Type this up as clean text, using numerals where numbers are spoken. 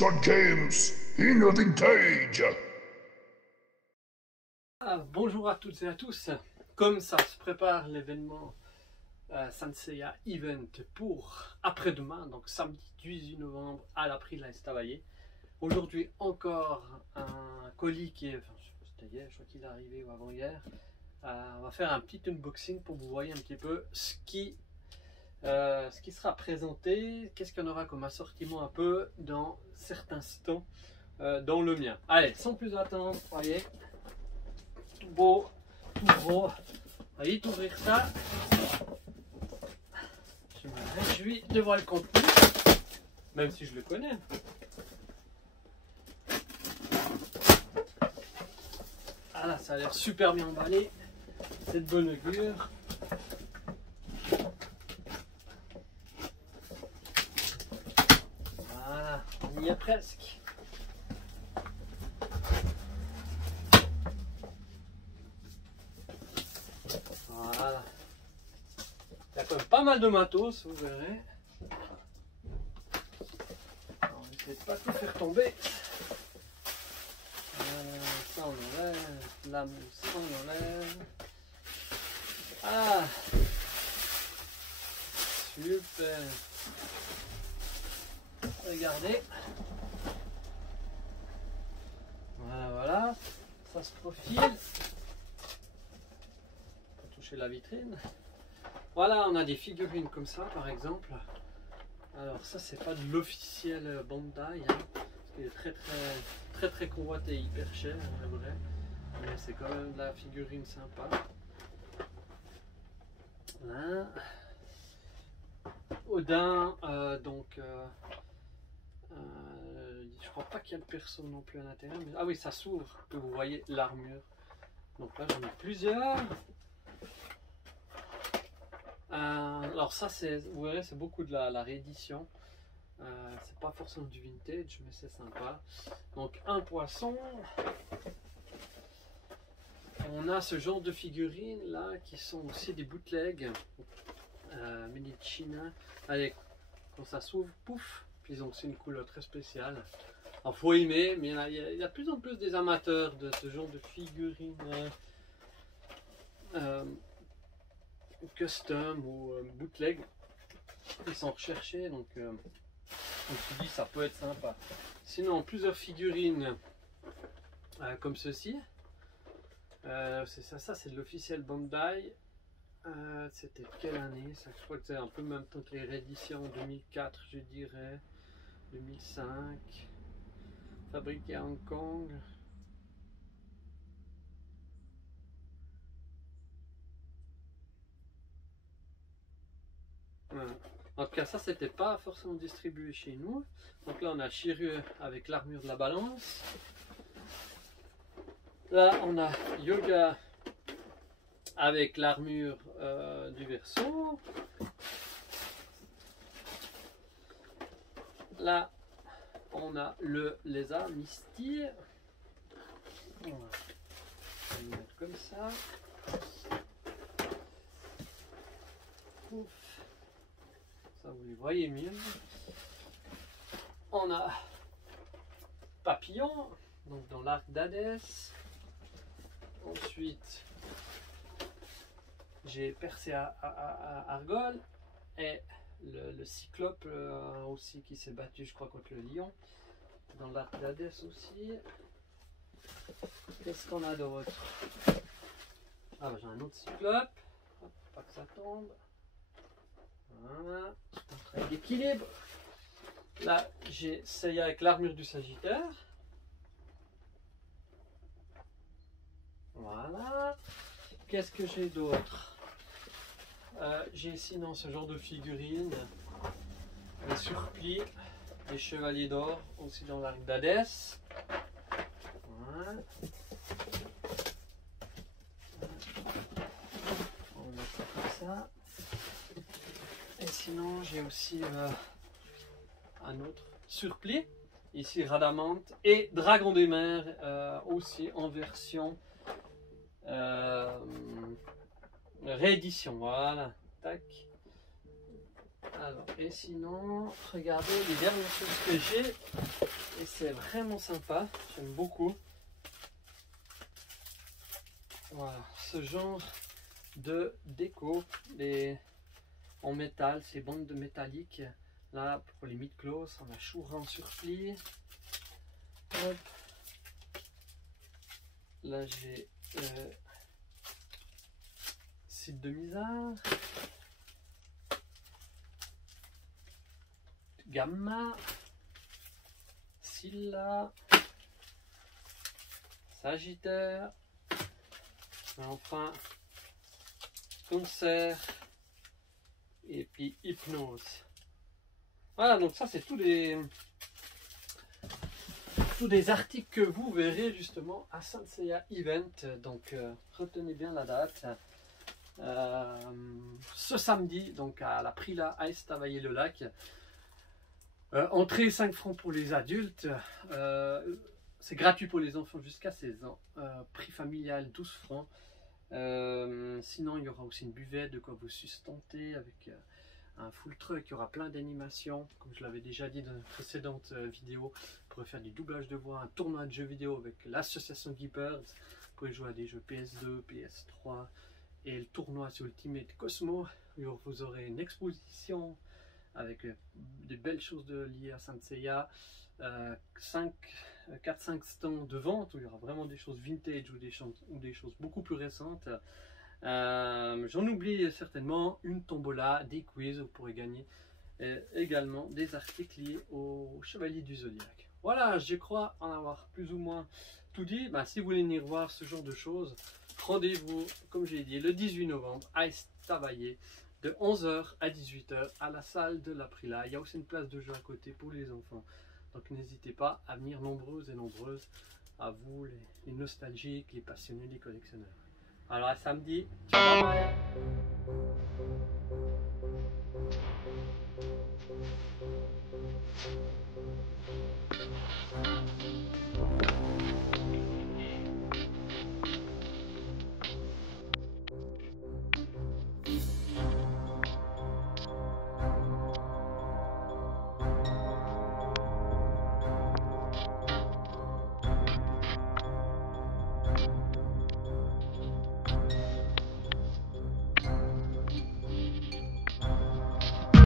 Master James in the Vintage. Bonjour à toutes et à tous. Comme ça se prépare l'événement Sanseiya Event pour après-demain, donc samedi 18 novembre à l'April à Estavayer. Aujourd'hui encore un colis qui est, c'était hier, je crois qu'il est arrivé ou avant-hier. On va faire un petit unboxing pour que vous voyez un petit peu ce qui sera présenté, qu'est-ce qu'on aura comme assortiment un peu dans certains stands, dans le mien. Allez, sans plus attendre, voyez, tout beau, tout gros. Allez, ouvrir ça. Je me réjouis de voir le contenu, même si je le connais. Ah là, ça a l'air super bien emballé. C'est de bonne augure. Voilà, on y est presque. Voilà. Il y a quand même pas mal de matos, vous verrez. Alors, on essaie de pas tout faire tomber. Ça on enlève, la mousse on enlève. Ah, super. Regardez. Voilà, voilà. Ça se profile. Pour toucher la vitrine. Voilà, on a des figurines comme ça par exemple. Alors ça c'est pas de l'officiel Bandai, hein, parce qu'il est très convoité et hyper cher, vrai. Mais c'est quand même de la figurine sympa. Voilà. Odin, je crois pas qu'il y a de perso non plus à l'intérieur. Mais... ah oui, ça s'ouvre, que vous voyez l'armure. Donc là j'en ai plusieurs. Alors ça, vous verrez, c'est beaucoup de la réédition. C'est pas forcément du vintage, mais c'est sympa. Donc un poisson. On a ce genre de figurines là qui sont aussi des bootlegs. Made in China. Allez, quand ça s'ouvre, pouf. Puis ils ont aussi une couleur très spéciale. Alors faut aimer, mais il y a de plus en plus des amateurs de ce genre de figurines. Custom ou bootleg, ils sont recherchés, donc je me suis dit ça peut être sympa. Sinon plusieurs figurines comme ceci, c'est ça c'est de l'officiel Bandai. C'était quelle année ça? Je crois que c'est un peu même temps que les rééditions, 2004 je dirais, 2005, fabriqué à Hong Kong. En tout cas, ça c'était pas forcément distribué chez nous. Donc là, on a Shiryu avec l'armure de la balance. Là, on a Yoga avec l'armure du Verseau. Là, on a le lézard Misty. On va le mettre comme ça. Ouf. Ça, vous les voyez mieux. On a Papillon, donc dans l'arc d'Hadès. Ensuite, j'ai Persée à Argol et le Cyclope aussi qui s'est battu, je crois, contre le lion. Dans l'arc d'Hadès aussi. Qu'est-ce qu'on a d'autre? Ah, j'ai un autre Cyclope. Hop, pas que ça tombe. Voilà, un travail d'équilibre. Là, j'ai Seiya avec l'armure du Sagittaire. Voilà. Qu'est-ce que j'ai d'autre? J'ai sinon ce genre de figurines, les surplis, les chevaliers d'or, aussi dans l'arc d'Hadès. Voilà. On va mettre ça comme ça. Et sinon, j'ai aussi un autre surplis. Ici, Radamante et Dragon des mers, aussi en version réédition. Voilà. Tac. Alors, et sinon, regardez les dernières choses que j'ai. Et c'est vraiment sympa. J'aime beaucoup. Voilà, ce genre de déco en métal, ces bandes de métallique. Là, pour les mid-close, on a Choura en surplis. Hop. Là, j'ai Site de Misard. Gamma. Scylla. Sagittaire. Et enfin, Concert. Et puis Hypnose. Voilà, donc ça c'est tous des articles que vous verrez justement à Saint-Seiya Event. Donc retenez bien la date. Ce samedi, donc à la Prila à Estavayer-le-Lac. Entrée 5 francs pour les adultes. C'est gratuit pour les enfants jusqu'à 16 ans. Prix familial 12 francs. Sinon, il y aura aussi une buvette de quoi vous sustenter avec un full truck. Il y aura plein d'animations. Comme je l'avais déjà dit dans une précédente vidéo, vous pourrez faire du doublage de voix, un tournoi de jeux vidéo avec l'association Geekbirds. Vous pouvez jouer à des jeux PS2, PS3 et le tournoi sur Ultimate Cosmo. Vous aurez une exposition avec des belles choses liées à Saint-Seiya. 4-5 stands de vente où il y aura vraiment des choses vintage ou des choses beaucoup plus récentes. J'en oublie certainement une tombola, des quiz, vous pourrez gagner également des articles liés au Chevalier du Zodiaque. Voilà, je crois en avoir plus ou moins tout dit. Si vous voulez venir voir ce genre de choses, rendez-vous, comme j'ai dit, le 18 novembre à Estavayer de 11 h à 18 h à la salle de l'Aprila. Il y a aussi une place de jeu à côté pour les enfants. Donc n'hésitez pas à venir nombreuses et nombreuses, à vous les nostalgiques, les passionnés, les collectionneurs. Alors à samedi, ciao, bye bye.